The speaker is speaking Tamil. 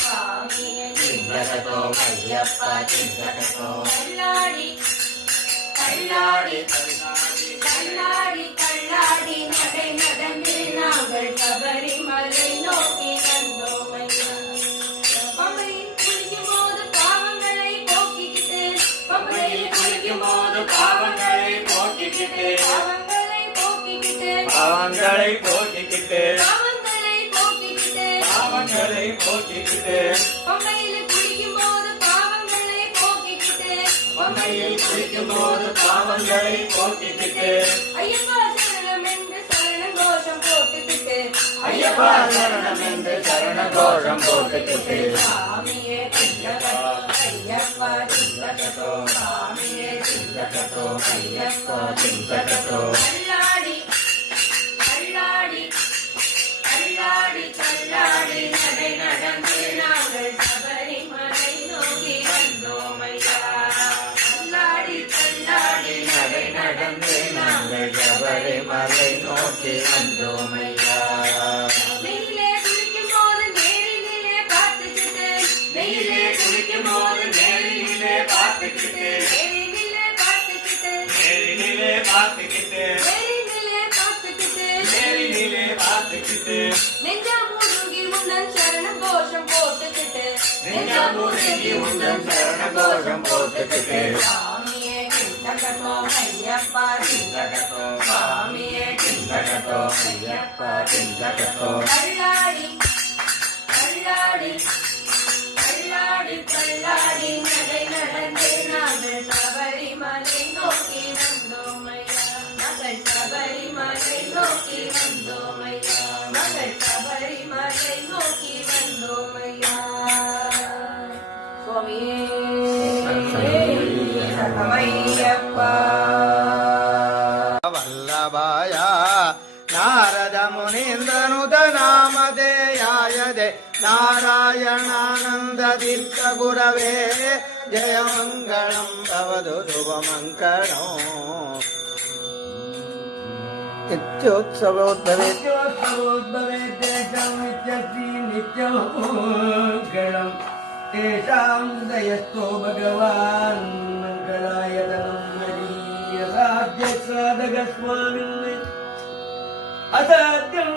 ಸ್ವಾಮಿಯೇ ಚಿಂತಕತೋ ಅಯ್ಯಪ್ಪ ಚಿಂತಕತೋ ಕಳ್ಳಾಡಿ கள்ளாடி கள்ளாடி கள்ளாடி நடை நடந்து நாங்கள் சபரிமலை நோக்கி வந்தோமையா பம்பையில் குளிக்கும் போது பாவங்களை போக்கிக்கிட்டு பம்பையில் குளிக்கும் போது பாவங்களை போக்கிக்கிட்டு பாவங்களை போக்கிக்கிட்டு பாவங்களை போக்கிக்கிட்டு பாவங்களை போக்கிக்கிட்டு பாவங்களை போக்கிக்கிட்டு பம்பையில் குளிக்கும் போது பாவங்களை போக்கிக்கிட்டு பம்பையில் குளிக்கும் போது பாவங்களை போக்கிக்கிட்டு ஐயப்பா சரணம் என்று சரண கோஷம் போட்டுக்கிட்டு ஐயப்பா சரணம் என்று சரண கோஷம் போட்டுக்கிட்டு சாமியே சிந்தகதோ ஐயப்பா சிந்தகதோ சாமியே சிந்தகதோ ஐயப்பா சிந்தகதோ கள்ளாடி கள்ளாடி கள்ளாடி கள்ளாடி நடை நடந்து நாங்கள் சபரிமலை நோக்கி வந்தோமையா கள்ளாடி கள்ளாடி நடை நடந்து நாங்கள் சபரிமலை நோக்கி வந்தோமையா வெயிலே குளிக்கும் போது நேரிலே பார்த்துக்கிட்டு வெயிலே குளிக்கும் போது நேரிலே பார்த்துக்கிட்டு நேரிலே பார்த்துக்கிட்டு நேரிலே பார்த்துக்கிட்டு நேரிலே பார்த்துக்கிட்டு நேரிலே பார்த்துக்கிட்டு நெஞ்சமுருகி உந்தன் சரண கோஷம் போட்டுக்கிட்டு நெஞ்சமுருகி உந்தன் சரண கோஷம் போட்டுக்கிட்டு சாமியே சிந்தகதோ ஐயப்பா சிந்தகதோ சாமியே சிந்தகதோ ஐயப்பா சிந்தகதோ கள்ளாடி கள்ளாடி கள்ளாடி கள்ளாடி நடை நடந்து நாங்கள் சபரிமலை நோக்கி வந்தோமையா நாங்கள் சபரிமலை நோக்கி வந்தோமையா நாங்கள் சபரிமலை நோக்கி வந்தோமையா சுவாமியே சரணமையப்பா ವಲ್ಲಭಾಯ ನಾರದ ಮುನೀಂದ್ರನುತ ನಾಮಧೇಯಾಯದೆ ನಾರಾಯಣಾನಂದ ತೀರ್ಥ ಗುರವೇ ಜಯ ಮಂಗಳಂ ಭವದು ಶುಭ ಮಂಗಳಂ ನಿತ್ಯೋತ್ಸವೋದ್ಭವೇ ನಿತ್ಯಮಂಗಳಂ ತೇಷಾಂ ದಯಸ್ಥೋ ಭಗವಾನ್ ಮಂಗಳಾಯ ಧನಂ ಸಾಧ್ಯ ಸಾಧಕ ಸ್ವಾಮಿ ಅಸಾಧ್ಯಂ